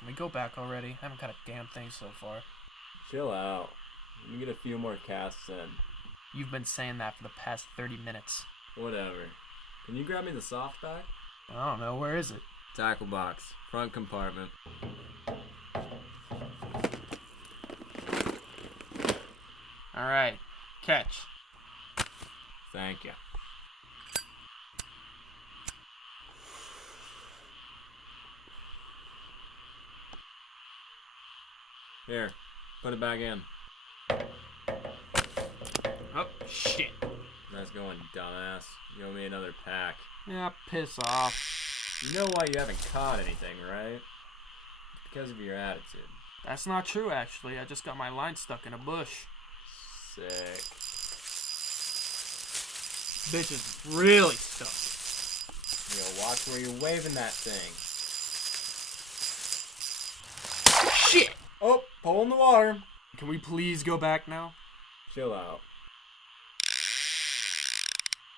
Can we go back already? I haven't caught a damn thing so far. Chill out. Let me get a few more casts in. You've been saying that for the past 30 minutes. Whatever. Can you grab me the soft pack? I don't know. Where is it? Tackle box. Front compartment. Alright. Catch. Thank you. Here. Put it back in. Oh, shit. Nice going, dumbass. You owe me another pack. Yeah, piss off. You know why you haven't caught anything, right? It's because of your attitude. That's not true, actually. I just got my line stuck in a bush. Sick. Bitch is really stuck. Yo, watch where you're waving that thing. Shit! Oh, pole in the water. Can we please go back now? Chill out.